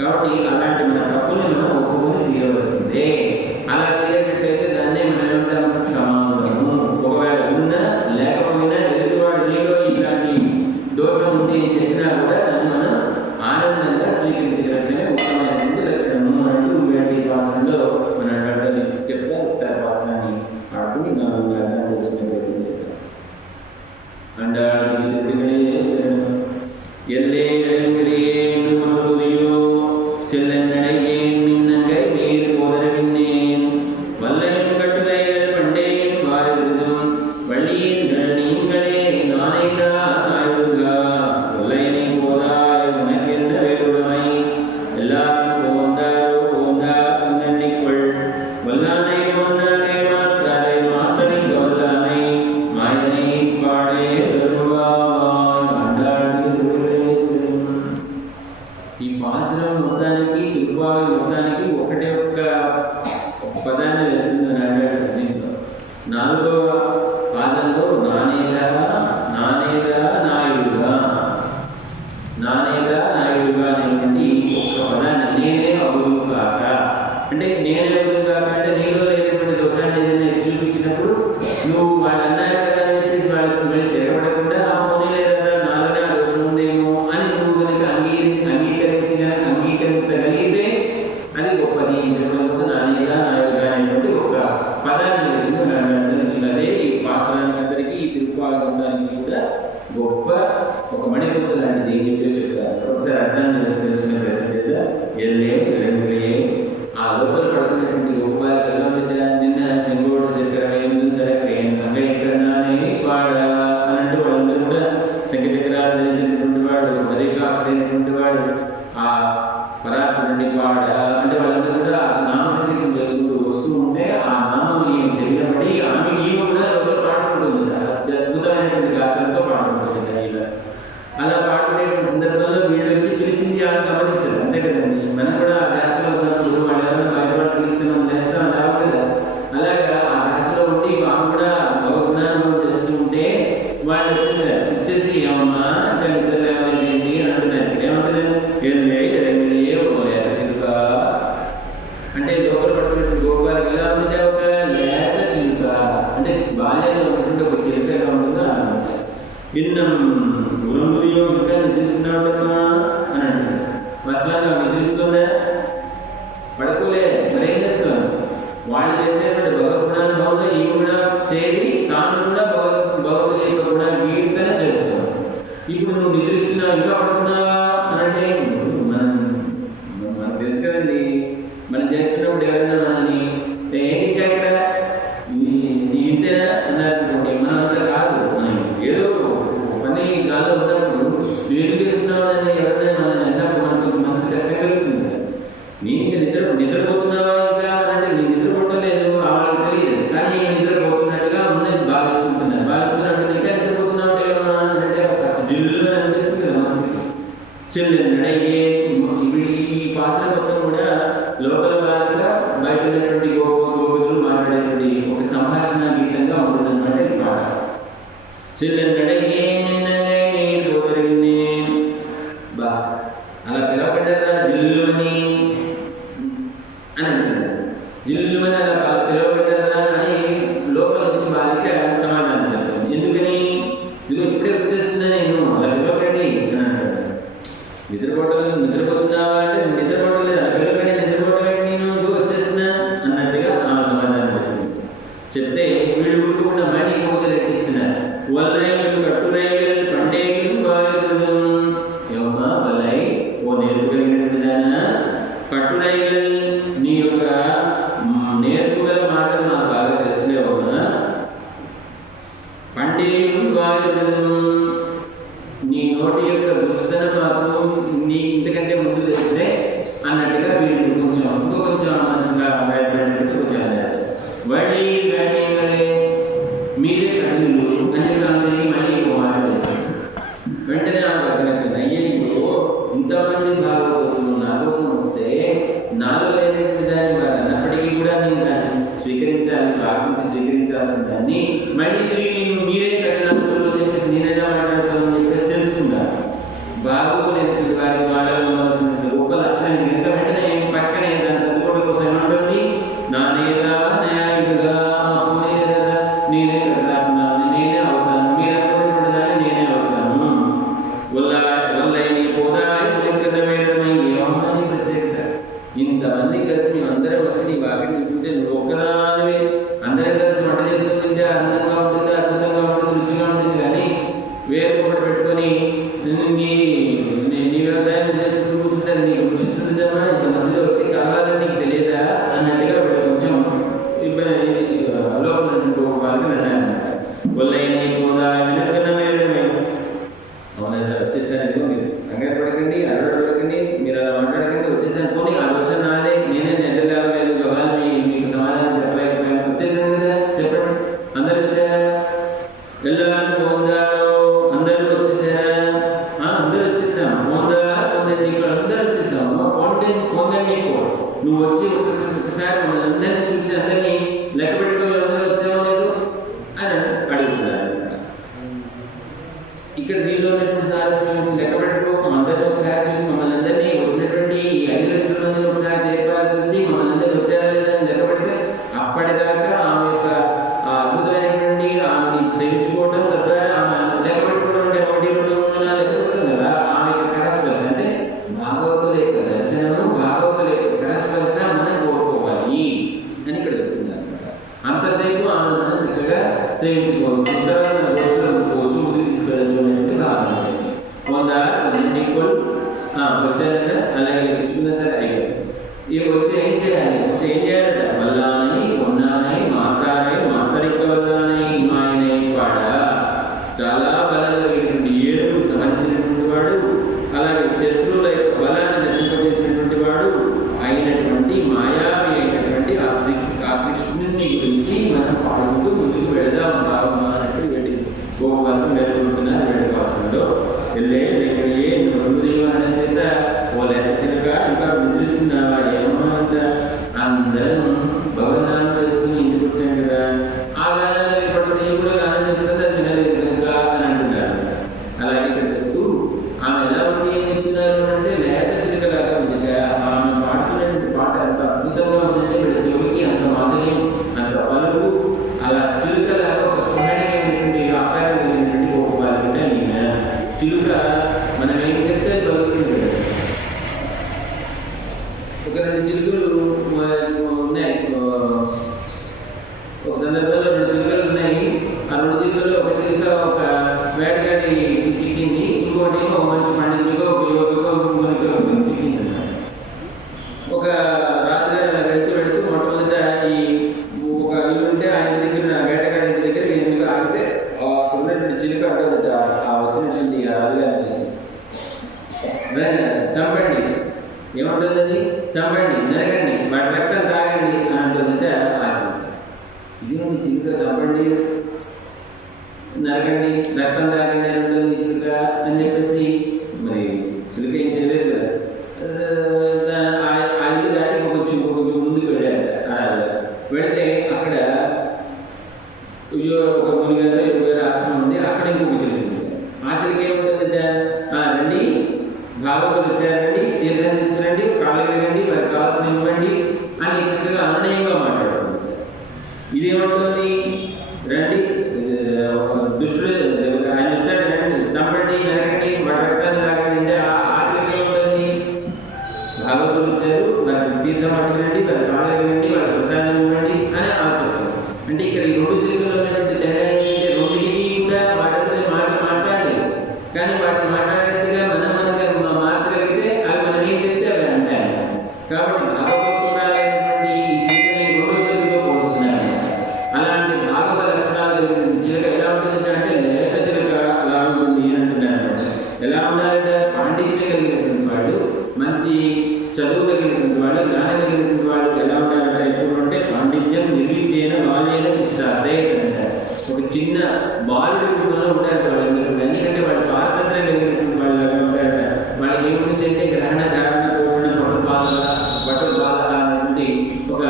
కాబట్టి అలాంటి మన తప్పుని మనం ఒప్పుకొని తీరవలసిందే. అలా తీరేటట్లయితే దాన్నే మనం ఏమంటాము, క్షమాపణము. ఒకవేళ ఉన్నా లేకపోయినా ఎదుటివాడు నీలో ఇలాంటి దోషం ఉంటే చెప్పినా కూడా దాన్ని మనం ఆనందంగా స్వీకరించగలిగితే ఉత్తమమైనటువంటి లక్షణము అంటూ ఇలాంటి వాసనలో మన అడ్డని చెప్తారు. ఒకసారి వాసనాన్ని ఆడుకుని అర్థం చేసుకునే ప్రయత్నం చేద్దాం. ఎల్లే செல்லநடையே மின்னங்கை நீர் போதர விண்ணேன் வல்லன் கட்டுரை பண்டேன் வாழ்விருதும் வள்ளியின் நீங்களே நானைதா தாழ்வுகா கொல்லையனை போதாய் உனக்கென்ன வேறுடமை எல்லாரும் போந்தாரோ போந்தா உன்னெண்ணிக்கொள் வல்லானை ஒன்னாரே மாத்தாரை மாத்தனை கொல்லானை மாயனை பாடே தருவான் ஆண்டாடு ఈ పాసరం మొత్తానికి దుర్భావి మొత్తానికి ఒకటే ఒక్క పదాన్ని వేస్తుంది నారాయణ. దీంట్లో 4వ పాదంలో నానేగా నానేగా నాయుడుగా నానేగా నాయుడుగా అనేటువంటి ఒక్క పదాన్ని నేనే అగురు కాక అంటే నేనే అగురు కాక అంటే నీలో లేనటువంటి దోషాన్ని ఏదైనా చూపించినప్పుడు నువ్వు వాళ్ళు అన్నారు కదా అని చెప్పేసి వాళ్ళకి మళ్ళీ తిరగబడకుండా ఆ పోనీ లేదా నాలోనే ఆ దోషం ఉందేమో అని నువ్వు కనుక అంగీకరించగలిగితే అది గొప్పది. ఇంతకుముందు నానేగా నాయుడుగా అనేటువంటి ఒక పదాన్ని వేసిన అదే ఈ పాసనానికి అందరికీ ఈ తిరుపాలడానికి కూడా గొప్ప ఒక మణిపూస లాంటిది అని చెప్పేసి చెప్తారు. ఒకసారి అర్థాన్ని తెలుసుకునే ప్రయత్నం చేద్దాం. ఎల్లే ఎల్లే ఆ లోపల పడుతున్నటువంటి గొప్పకి ఎలా ఉంటుందా, నిన్న శంగోడు శంకరమే పాడ అన్నట్టు వాళ్ళందరూ కూడా శంఖ చక్రాలు ధరించినటువంటి వాడు, మరికాకులైనటువంటి వాడు, ఆ పరాత్ముడి పాడ అంటే వాళ్ళందరూ కూడా నామ సంగీతం చేసుకుంటూ వస్తూ ఉంటే ఆ నామం ఈయన చెవినబడి ఆమె ఈమె కూడా లోపల పాట వచ్చేసి ఏమమ్మా ఇంకా నిద్ర లేవాలి అంటున్నారు. ఏమంటున్నారు? చిలుక అంటే లోపల పట్టుకున్న గోపాలకి ఎలా ఉంది? ఒక లేక చిలుక అంటే బాల్యంలో ఉంటుంటే ఒక చిలుక ఎలా ఉంటుందో అనమాట. ఇన్నం గురంబుదియో ఇంకా నిద్రిస్తున్నాడమ్మా అని అంటారు. వస్త్రాన్ని నిద్రిస్తుందా? పడుకోలే, మరేం చేస్తాను? వాళ్ళు చేసేటువంటి భగవద్గుణానుభవంలో ఈ కూడా చేరి తాను కూడా భగవద్గీత యొక్క గుణ కీర్తన చేస్తాను. ఇప్పుడు నువ్వు నిద్రిస్తున్నావు, ఇంకా పడుకున్నావా అని అంటే మనకు తెలుసు కదండి. మనం చేస్తున్నప్పుడు ఎవరైనా మనల్ని ఏంటి ఇక్కడ ఇంతేనా అన్నారనుకోండి, మనం అంతా కాదు. మనం ఏదో పని గాల్లో ఉన్నప్పుడు నువ్వు ఎందుకు చేస్తున్నావు అని ఎవరైనా మనం అన్నప్పుడు మనకు మనసు కష్టం కలుగుతుంది. నేను ఇంకా నిద్రపోతున్నావా ఇంకా అంటే నేను నిద్రపోవట్లేదు, వాళ్ళకి తెలియదు. కానీ నిద్రపోతున్నట్టుగా ఉన్నది భావిస్తుంటున్నారు. భావిస్తున్నప్పుడు ఇంకా నిద్రపోతున్నావు అంటే కాస్త జిల్లు అని అనిపిస్తుంది కదా మనసుకి. చెల్లెన్నడయ్యే ఈ పాత్ర మొత్తం కూడా లోపల భాగంగా బయట ఉన్నటువంటి గోపికలు మాట్లాడేటువంటి ఒక సంభాషణ గీతంగా ఉంటుందన్నమాట ఈ పాట. చెల్లెన్నడయ్యే బా అలా పిలవబడ్డారా జిల్లు అని అంటున్నారు. జిల్లు అని అలా పిలవబడ్డారా అని లోపల నుంచి బాలిక సమాధానం చెప్తాను. ఎందుకని? ఇదిగో ఇప్పుడే వచ్చేస్తున్నా నేను, అలా పిలవకండి అని అంటారు. నిద్రపోతున్నావా అంటే నిద్రపోవట్లేదు, అలా పిలవకండి, నిద్రపోవడం నేను ఇదిగో వచ్చేస్తున్నా అన్నట్టుగా ఆమె సమాధానం చెప్పింది. చెప్తే వీళ్ళు ఊరుకుండా మళ్ళీ కోతలు ఎక్కిస్తున్నారు. వల్లైలు కట్టురైలు పండేలు బాగుంది ఏమమ్మా వల్లై ఓ నేర్పు కలిగినటువంటి దానా, కట్టురైలు నీ యొక్క నేర్పు గల మాటలు నాకు బాగా తెలిసిలేవమ్మా. పండేలు బాగుంది నీ నోటి యొక్క దుస్తనం మాకు నీ ఇంతకంటే ముందు తెలిస్తే అన్నట్టుగా వీళ్ళు కొంచెం మనసుగా బయటపడినట్టు కొంచెం వడి గడి మీరే కడుగులు అని చెప్పి మళ్ళీ మాట చేస్తారు. వెంటనే ఆ పక్కన అయ్యో ఇంతమంది భాగవతులు నా కోసం వస్తే నాలో లేనటువంటి దాన్ని వారు అన్నప్పటికీ కూడా నేను దాన్ని స్వీకరించాల్సిన దాన్ని మళ్ళీ తిరిగి నేను మీరే కట్టినప్పుడు అని చెప్పేసి నేనైనా మాట్లాడతాను అని చెప్పేసి తెలుసుకుంటాను. భాగవతులు వారి వాళ్ళలో గొప్ప లక్షణాన్ని కనుక వెంటనే పక్కనే దాన్ని చదువుకోవడం కోసం ఏమంటుంది? నానేదా న్యాయుడుగా నేనే కట్టాను, నేనే అవుతాను, మీరు అనుకున్నటువంటి దాన్ని నేనే అవుతాను. వల్లైని పోదాయి ఏమన్నా ప్రత్యేకత. ఇంతమంది కలిసి మేమందరం వచ్చి నీ వాకిటి కూర్చుంటే నువ్వు ఒక్కదానివే. అందరం కలిసి వంట చేసుకుని తింటే అందంగా ఉంటుంది, అద్భుతంగా ఉంటుంది, రుచిగా ఉంటుంది. కానీ వేరు ఒకటి పెట్టుకొని నీ వ్యవసాయం చేసుకుంటూ కూర్చుంటే నీకు రుచిస్తుందమ్మా, ఇంతమందిలో వచ్చి కావాలని నీకు తెలియదా అన్నట్టుగా కొంచెం ఇబ్బంది లోపల వాళ్ళకి అన్నారన్నమాట. వల్లైన పోదా వినకన్నా వేరడమే. అవునా వచ్చేసాను, మీరు కంగారు పడకండి, అడగడకండి, మీరు అలా మాట్లాడకండి, వచ్చేసాను పోనీ ఆ రోజు నాదే, నేనే నిద్ర కావలేదు గవాలని మీకు సమాధానం చెప్పలేకపోయాను, వచ్చేసాను కదా చెప్పండి. అందరు వచ్చారా? వెళ్ళాలని పోందారో అందరూ వచ్చేసారా? అందరూ వచ్చేసాం. పొందండి అందరూ వచ్చేసాము. పొందండి నువ్వు వచ్చి ఒకసారి మన అందరినీ చూసి అందరినీ లెక్క పెట్టుకొని అందరూ వచ్చామో లేదు అని అడుగుతున్నారు. ఇక్కడ దీనిలో ఉన్నటువంటి సారస్యం లెక్క పెట్టుకో, అందరినీ ఒకసారి చూసి మమ్మల్ని అందరినీ వచ్చినటువంటి 5 లక్షల మందిని ఒకసారి దేవాలు చూసి మమ్మల్ని అందరూ వచ్చారా లేదని లెక్క పెడితే అప్పటిదాకా ఆమె యొక్క అద్భుతమైనటువంటి ఆమెని సేవించుకోవడం తద్వారా ఆమె లెక్క పెట్టుకోవడం అంటే 1 2 3 4 లెక్క పెట్టుకుంది కదా. ఆమె యొక్క కరస్పర్శ అంటే భాగవతుల యొక్క దర్శనము, భాగవతుల యొక్క కరస్పర్శ మనం కోరుకోవాలి అని ఇక్కడ చెప్తున్నారు. అంతసేపు ఆమె మనం చక్కగా సేవించుకోవచ్చు, తర్వాత మన దోస్తులు అనుకోవచ్చు, ముందుకు తీసుకెళ్ళచ్చు అనేటువంటి భావన. వచ్చారంటే అలాగే కూర్చున్నా సరే అయ్యారు. ఇక వచ్చి ఏం చేయాలట? వల్లానై కొన్నానై మాతానై మాతరిక వల్లానై మాయనై పాడ. చాలా బలంగా కలిగినటువంటి ఏడుగు సహరించినటువంటి వాడు, అలాగే శత్రువుల యొక్క బలాన్ని నశింపజేసినటువంటి వాడు అయినటువంటి మాయావి అయినటువంటి ఆ కృష్ణుని గురించి మనం పాడుతూ ముందుకు వెళదాం బాబమ్మా అన్నట్టు వెళ్ళి గోపాలను మేలుకుంటున్నారు. వేడి వాసనలో వెళ్ళే లేకడియే నృదేవన చేత ఓ లెక్కగా ఇంకా నిద్రిస్తున్నావా ఏమన్నా అందరం భవనాలు వేసుకుని ఇంటికి వచ్చాం కదా. ఆ గానాలు పడుతుంది కూడా గానం చేస్తుంది, అది వినలేదు కనుక అని చిలుక అంటుంది ఆ వచ్చినటువంటి రాజుగారిని చూసి చంపండి, ఏముంటుంది అది, చంపండి, నరకండి, వాటి రక్తం తాగండి అని అంటుందంటే ఆ చిలుక. ఇదేంటి చిలుక చంపండి నరకండి రక్తం తాగండి అని ఉంటుంది చిలుక అని చెప్పేసి మరి చిలుక ఏం చేయలేదు కదా. ఆ ఇల్లు దాటి కొంచెం ముందుకు వెళ్ళారు వెళితే అక్కడ ఒక మునిగారు ఎరుగారు ఆశ్రమం ఉంది. అక్కడ ఇంకొక చిలుక ఉంది. ఆ చిలుక ఏముంటుంది, రండి భాగవతులు వచ్చారండి, తీర్థం తీసుకురండి, కాళ్ళు రండి, వారికి కావాల్సిన ఇవ్వండి అని చక్కగా అన్నయంగా మాట్లాడుతుంది. ఇదేమంటుంది, రండి దుష్టుడు ఆయన వచ్చాడు, రండి చంపండి నరకండి వాటి రక్తాన్ని తాగండి అంటే ఆ చిలుక ఏముంటుంది, భాగవతులు వచ్చారు వారికి తీర్థం పట్టుకురండి, వారి కాళ్ళు రండి, వారికి ప్రసాదం ఇవ్వండి అని ఆలోచిస్తుంది. అంటే ఇక్కడ ఈ రెండు చిలుకలు ఉన్నటువంటి తేడా ఏంటంటే రెండింటికి కూడా వాటితో మాట్లాడలేదు, కానీ వాటిని మాట్లాడేట్టుగా మనం మార్చగలిగితే అవి మనం ఏం చెప్తే అవి అంటాయి. కాబట్టి భాగవతులైనటువంటి ఈ చిలుకని రెండో చిలుకతో పోలుస్తున్నారు. అలాంటి భాగవత లక్షణాలు చిలుక ఎలా ఉంటుంది అంటే లేక చిలుక అలా ఉంటుంది అని అంటున్నారు. ఎలా ఉండాలంటే పాండిత్యగలిగినటువంటి వాడు, మంచి చదువు కలిగినటువంటి వాడు, జ్ఞానం కలిగినటువంటి వాడు ఎలా ఉండాలంటే ఎప్పుడు అంటే పాండిత్యం నిర్విద్యైన బాల్యేన కృష్ణాసే అంటారు. ఒక చిన్న బాలుడి రూపంలో ఉంటారు వాళ్ళందరూ. ఎందుకంటే వాళ్ళు స్వాతంత్రం కలిగినటువంటి వాళ్ళు ఎలా ఉంటారట. వాళ్ళకి ఏముంటుంది అంటే గ్రహణ ధారణ పోషణ బట్టలు బాధ అనేటువంటి ఒక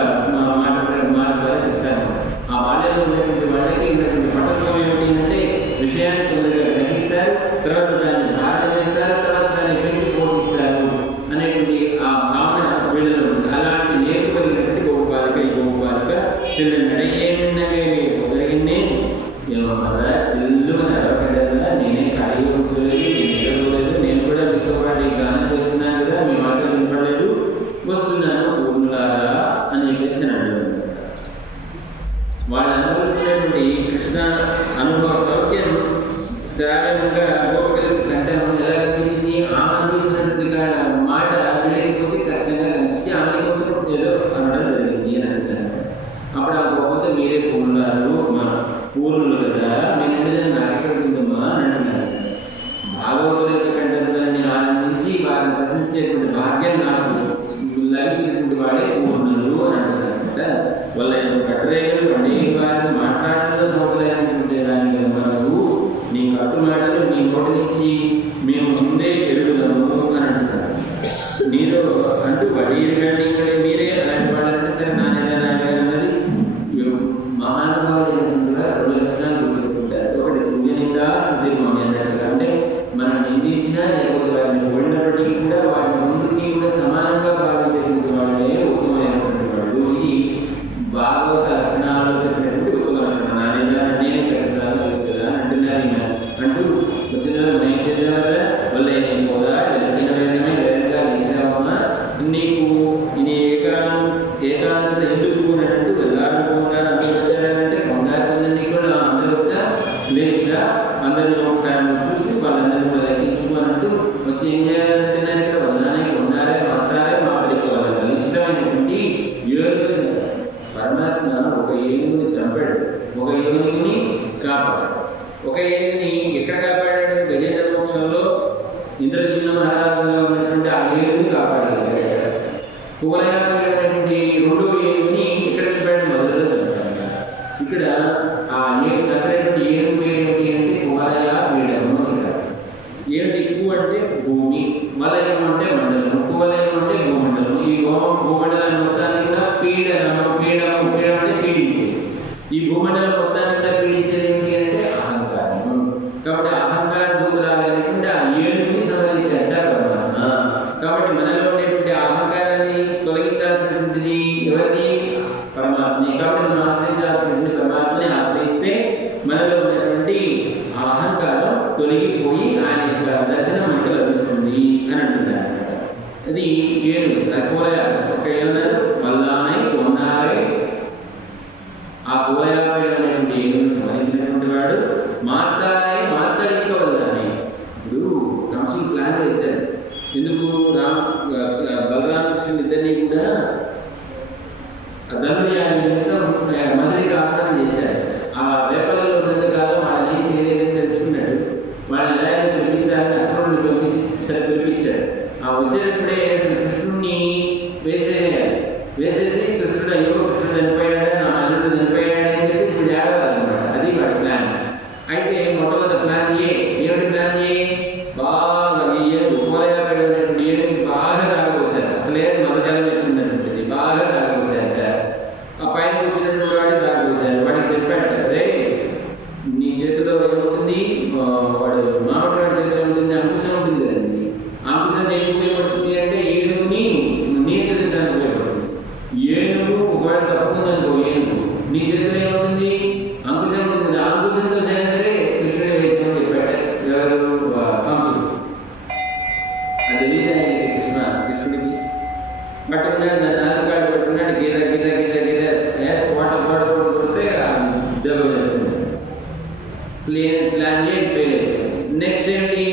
మాట ద్వారా చెప్తారు. ఆ బాల్యంలో ఉన్నటువంటి వాళ్ళకి ఉన్నటువంటి పట్టత్వం ఏమిటంటే విషయాన్ని తొందరగా గ్రహిస్తారు, తర్వాత దాన్ని ధారణ చేస్తారు, తర్వాత దాన్ని పెంచి పోషిస్తారు అనేటువంటి ఆ భావన వీళ్ళలో ఉంటుంది. అలాంటి నేర్పు కలిగినటువంటి గోపాలిక ఈ గోపాలిక చెల్లెన్నడయ్యేమిన్నవే జరిగింది ఏమన్నారా ఇల్లు నడవకడదా, నేనే ఖాళీ కూర్చోలేదు, నేను చదవలేదు, నేను కూడా మీతో పాటు ఈ గానం చేస్తున్నాను కదా, మీ మాట వినపడలేదు, వస్తున్నాను పూర్ణులారా అని చెప్పేసి అన్నాడు. వాళ్ళు అనుభవిస్తున్నటువంటి కృష్ణ అనుభవ సౌఖ్యం శ్రావ్యంగా గోపికలకు కంఠం ఎలా కనిపించింది, ఆమె అనుభవిస్తున్నటువంటి మాట వీళ్ళకి కొద్ది కష్టంగా కనిపించి ఆమె కొంచెం ఏదో అనడం జరిగింది అని అంటున్నాను. అప్పుడు ఆ గోపత మీరే పూర్ణులారు, పూర్ణులు కదా, మీరు ఉండేదని నాకు ఎక్కడ ఉందమ్మా అని అంటున్నారు. భాగవతుల యొక్క కంఠంతో ఆనందించి వారిని ప్రశ్నించేటువంటి భాగ్యం నాకు లభించినటువంటి వాడే పూర్ణులు అని అంటున్నారు. వాళ్ళ యొక్క కట్టురేఖలు అనే వారిని మాట్లాడడంలో సమర్థులైనటువంటి దాని కదా మనకు నీ కట్టు మాటలు నీ నోటి నుంచి మేము ముందే ఎరుగుదాము అని అంటున్నారు. నీలో అంటూ వడీరుగండి మీరే అలాంటి వాళ్ళంటే సరే నానేదా అన్నది మహానుభావులు ఏంటంటే రెండు లక్షణాలు గుర్తుపెట్టుకుంటారు. ఒకటి తుమ్యనిందా స్థుతి మౌని అన్నట్టుగా, అంటే మనం నిందించినా లేకపోతే వాటిని ఓడినప్పటికీ కూడా వాటి ముందుకి కూడా సమానంగా భావించేటువంటి వాళ్ళే ఉత్తమమైనటువంటి వాళ్ళు. ఇది భాగవత లక్షణాలు చెప్పినటువంటి ఉత్తమ లక్షణం. నానేదా నేను కట్టుదాను కదా అంటున్నారు. అంటూ వచ్చిన నేను చేసిన వల్ల నేను పోదా వెళ్తున్నమే వేరంగా నిలిచినామా, నీకు ఇది ఏకాంతత ఎందుకు అన్నట్టు వెళ్ళాలని పొందారు అందరూ వచ్చారంటే పొందారు పొందని కూడా అందరూ వచ్చా లేచిగా అందరినీ ఒకసారి చూసి వాళ్ళందరూ కూడా లెక్కించుకోనంటూ వచ్చి ఏం చేయాలంటున్నారు, ఇక్కడ ఉన్నారే ఉన్నారే మాట్లాడే మాట్లాడికి వాళ్ళ ఇష్టమైనటువంటి ఏనుగుని పరమాత్మ ఒక ఏనుగుని చంపాడు, ఒక ఏనుగుని కాపాడు. ఒక ఏనుగుని ఎక్కడ కాపాడాడు, గజేంద్ర మోక్షంలో ఇంద్రజిమ్న మహారాజుగా ఉన్నటువంటి ఆ ఏనుగుని కాపాడాడు. కువలయాటువంటి రెండో ఏనుగుని ఎక్కడ చంపాడు, మొదలులో చంపాడు. ఇక్కడ ఆ ఏను చంపినటువంటి ఏనుగు ఏమిటి అంటే కువలయ పీడము. ఇక్కడ ఏమిటి, కు అంటే భూమి, వలయం అంటే మండలం, కువలయం అంటే భూమండలం. ఈ భూమండలం మొత్తాన్ని కూడా పీడనము అంటే పీడించేది. ఈ భూమండలం మొత్తాన్ని కూడా పీడించేది ఏమిటి అంటే అహంకారము. కాబట్టి అహంకార భూతురాలనేటువంటి ఆ ఏనుగుని సంహరించాడ పరమాత్మ. కాబట్టి మనలో ఉండేటువంటి అహంకారాన్ని తొలగించాల్సినటువంటిది ఎవరిది, పరమాత్మే. కాబట్టి మనం ఆశ్రయించాల్సినటువంటి పరమాత్మని ఆశ్రయిస్తే మనలో ఉన్నటువంటి ఆ అహంకారం తొలగిపోయి ఆయన యొక్క దర్శనం మనకు లభిస్తుంది అని అంటున్నారు. అది ఏనుగు ఒక ఏమన్నారు, వల్లానై కొన్నారై. ఆ కోయాపేడమైనటువంటి ఏనుగుని సంహరించినటువంటి వాడు మాట్లాడే మాట్లాడిక వల్లానే. ఇప్పుడు కంసుడు ప్లాన్ వేశాడు. ఎందుకు బలరామకృష్ణులు ఇద్దరినీ కూడా ధనుర్యాగం మధురికి ఆహ్వానం చేశారు. ఆ వేపలలో ఉన్నంతకాలం ఆయన ఏం చేయలేదని తెలుసుకున్నాడు. వచ్చేటప్పుడే అసలు కృష్ణుడిని వేసేసి కృష్ణుడు అయ్యో కృష్ణుడు చనిపోయాడు, నా అల్లుడు చనిపోయాడు అని చెప్పేసి ఇప్పుడు ఏడవాలన్నమాట. అది వాడి ప్లాన్. అయితే మొట్టమొదటి ప్లాన్ ఏమిటి ప్లాన్ బాగా ఈ ఏనుగు కోలగా పెడినటువంటి ఏనుగు బాగా తాగపోసారు. అసలే మతజాలం పెట్టిందటువంటిది బాగా తాగపోసారట. ఆ పైన కూర్చున్నటువంటి వాడు తాగపోసారు. వాడికి చెప్పాడు, అదే నీ చేతిలో ఏముంటుంది, వాడు మామిడి వాడి చేతిలో ఉంటుంది, అంకుశం ఉంటుంది కదండి. అంకుశం ఏం ఉపయోగపడుతుంది అంటే ఏనుగుని నీటి తినడానికి ఉపయోగపడుతుంది. ఏనుగు ఒకవేళ తప్పుతుందనుకో, ఏనుగు నీ చేతిలో ఏముంటుంది, అంకుశం ఉంటుంది. అంకుశంతో అయినా సరే కృష్ణుడే వేసామని చెప్పాడు ఎవరు, కంసుడు. అది తెలియదు కృష్ణుడికి. పట్టుకున్నాడు, దాని నాలుగు పట్టుకున్నాడు, గీత గీత గీత గీత వేసి వాటర్ కొడితే దెబ్బ వచ్చింది. Plan fail. నెక్స్ట్ ఏంటి,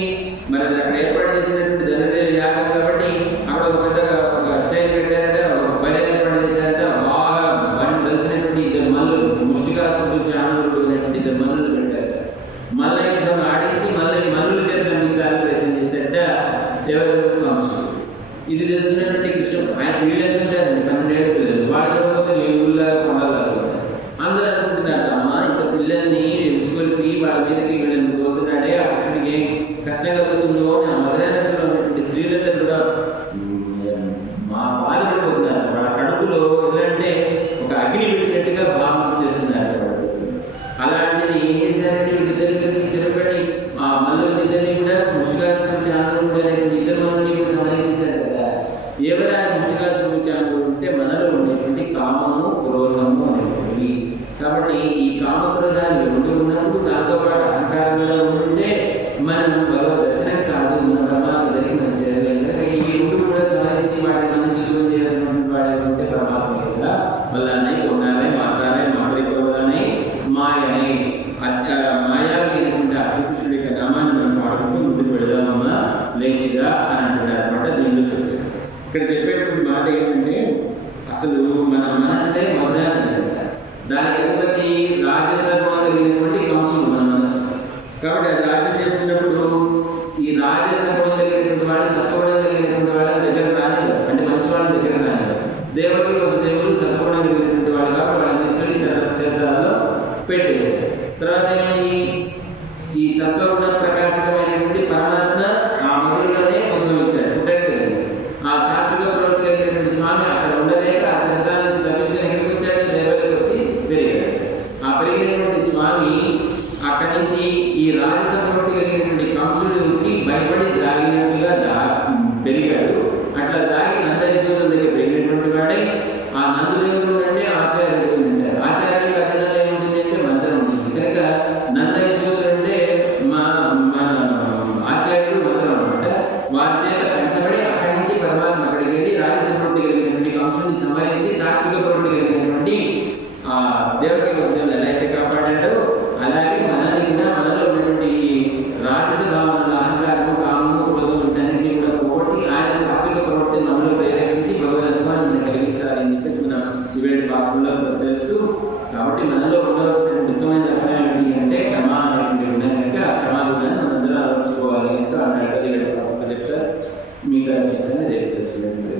మరి అది అక్కడ ఏర్పాటు చేసినటువంటి ధనుర్వేద యాగం కాబట్టి అక్కడ ఒక పెద్దగా ఒక స్టైల్ పెట్టారంటే, ఒక బలి ఏర్పాటు చేశారంటే, బాగా బండి కలిసినటువంటి ఇద్దరు మల్లులు, ముష్టికాసుడు చాణుడు అనేటువంటి ఇద్దరు మల్లులు పెట్టారు. మల్ల యుద్ధం ఆడించి మల్లుల చేత అందించాలని ప్రయత్నం చేశారట ఎవరు, కంసుడు. ఇది తెలుసుకున్నటువంటి కృష్ణుడు ఆయన వీళ్ళెందుకుంటారండి 12 పిల్లలు, వాళ్ళు పోతే ఏగుల్లా కొండలా అందరూ అనుకుంటున్నారు, అమ్మ ఇంత పిల్లల్ని తెలుసుకొలిపి వాళ్ళ మీదకి వీళ్ళని పోతున్నాడే, ఆ కృష్ణుడికి ఏం కష్టం కలుగుతుందో అని ఆ మధురానగరంలో ఉన్నటువంటి స్త్రీలందరూ కూడా బాధపడిపోతున్నారు. వాళ్ళ కడుపులో ఎందుకంటే ఒక అగ్ని పెట్టినట్టుగా భావన చేస్తున్నారు. అలాంటిది ఏం చేశారంటే వీళ్ళిద్దరికి చిరపడి ఆ మల్లులిద్దరిని కూడా ముష్టికాసుడు చాణుడు అనేటువంటి ఇద్దరు మల్లుని కూడా సంహరించేశారు కదా. ఎవరా ముష్టికాసుడు చాణుడు అంటే మనలో ఉండేటువంటి కామము క్రోధము అనేటువంటి. కాబట్టి ఈ కామక్రోధాలు రెండు ఉన్నప్పుడు దాంతో పాటు అహంకారం కూడా ఉంటే మనం భగవద్ దర్శనం కాదు, మన పరమాత్మ దగ్గరికి మనం చేరలేదు. ఈ రెండు కూడా సంహరించి వాటిని మనం జీవితం చేయాల్సినటువంటి వాడు ఉంటే పరమాత్మ కదా. వల్లనే ఉండాలి, మాట్లాడే మాట్లాడుకోవాలని మాయని మాయా లేనటువంటి శ్రీకృష్ణుడి యొక్క నామాన్ని మనం పాడుకుంటూ ముందుకు పెడదామమ్మా లేచిగా అని అంటున్నారు అనమాట. దీనిలో చెప్పారు. ఇక్కడ చెప్పేటువంటి మాట ఏంటంటే అసలు మన మనస్సే మధురాన్ని, దానికి అధిపతి రాజసర్వం కలిగినటువంటి కంసుడు మన మనస్సు. కాబట్టి అది రాజ్యం చేస్తున్నప్పుడు ఈ రాజసర్వం కలిగినటువంటి వాడు సత్వగుణం కలిగినటువంటి వాళ్ళ దగ్గర రానివ్వరు, అంటే మంచి వాళ్ళ దగ్గర రానివ్వరు. దేవతలు వసుదేవులు సత్వగుణం కలిగినటువంటి వాళ్ళు కాబట్టి వాళ్ళని తీసుకెళ్ళి చర్చాలలో పెట్టేశారు. తర్వాత ఏమైంది, ఈ సత్వగుణ ప్రకాశమైనటువంటి పరమాత్మ ఆ మధురలోనే ఉద్భవించాడు, ఉంటాడు కదండి. ఆ సాత్విక ప్రవృత్తి కలిగినటువంటి స్వామి అక్కడ ఉండలేక ఆ చరసాల నుంచి తప్పించిన ఎక్కడికి వచ్చాడు, దేవతలకు వచ్చి పెరిగాడు. ఆ పెరిగినటువంటి స్వామి అక్కడి నుంచి ఈ రాజస ప్రవృత్తి కలిగినటువంటి కంసుడికి భయపడి దాగినట్టుగా పెరిగాడు. అట్లా దాగి నందయశోదం దగ్గర పెరిగినటువంటి వాడే ఆ నందుదేవుడు అంటే ఆచార్యుడు అంటారు. ఆచార్యుడి కథనాలు ఏముంటుంది అంటే మంత్రం ఉంటుంది కనుక నందయశోదుడు అంటే మా ఆచార్యుడు మంత్రం అనమాట. వారి చేత పెంచబడి అక్కడి నుంచి పరమాత్మ అక్కడికి వెళ్ళి రాజస ప్రవృత్తి కలిగినటువంటి కంసుడిని సంహరించి సాత్విక ప్రవృత్తి కలిగినటువంటి ఆ దేవకి వస్తువులు ఎలా అయితే కాపాడాడో అలాగే మనల్ని కూడా మనలో ఉన్నటువంటి రాజస భావనలు, అహంకారము, కామము, క్రోధం వీటన్నింటినీ కూడా పోగొట్టి ఆయన సాత్విక ప్రవృత్తిని మనలో ప్రేరేపించి భగవద్ అనుభవాన్ని కలిగించాలి అని చెప్పేసి మనం ఇవేటి భాషల్లో చేస్తూ, కాబట్టి మనలో ఉండవలసినటువంటి ముఖ్యమైన లక్షణం ఏంటి అంటే క్షమా అనేటువంటి ఉన్నాయి కనుక ఆ క్షమాగుణాన్ని మనందరూ ఆలోచించుకోవాలి అంటే అన్నాడు కదా ఇవేటి భాష చెప్తారు. మీకు చేశాను రేపు తెలిసినటువంటి